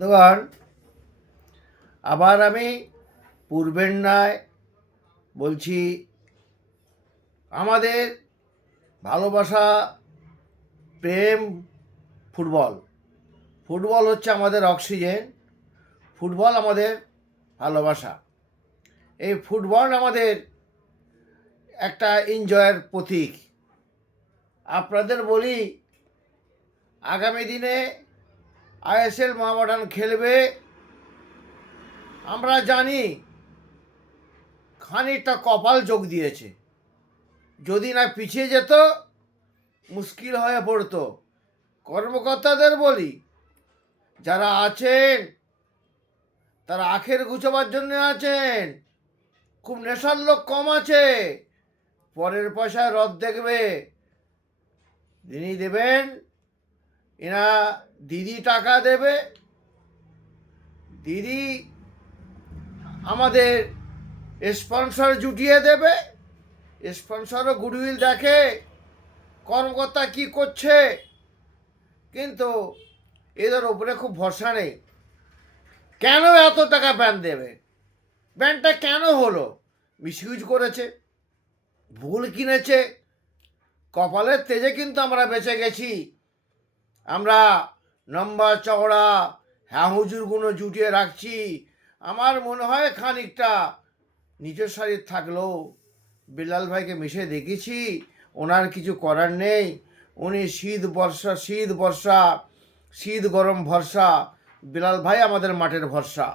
বন্ধুগণ, আবার আমি পূর্বের ন্যায় বলছি, আমাদের ভালোবাসা, প্রেম, ফুটবল। ফুটবল হচ্ছে আমাদের অক্সিজেন, ফুটবল আমাদের ভালোবাসা। এই ফুটবল আমাদের একটা এনজয়ের প্রতীক। আপনাদের বলি, আগামী দিনে আইএসএল মোহামেডান খেলবে। আমরা জানি খানিকটা কপাল যোগ দিয়েছে, যদি না পিছিয়ে যেত মুশকিল হয়ে পড়তো। কর্মকর্তাদের বলি, যারা আছেন তারা আখের গুছাবার জন্য আছেন। খুব নেশার লোক কম আছে, পরের পয়সায় রদ দেখবে। যিনি দেবেন, এরা দিদি টাকা দেবে, দিদি আমাদের স্পন্সর জুটিয়ে দেবে। স্পন্সরও গুডউইল দেখে কর্মকর্তা কি করছে, কিন্তু এদের ওপরে খুব ভরসা নেই। কেন এত টাকা ব্যান দেবে? ব্যানটা কেন হলো? মিসইউজ করেছে, ভুল কিনেছে। কপালের তেজে কিন্তু আমরা বেঁচে গেছি। আমরা লম্বা চওড়া হ্যাঁ হুজুরগুলো জুটিয়ে রাখছি। আমার মনে হয় খানিকটা নিচের সারির থাকলেও বিলাল ভাইকে মিশে দেখেছি, ওনার কিছু করার নেই। উনি শীত বর্ষা, শীত গরম ভরসা। বিলাল ভাই আমাদের মাঠের ভরসা।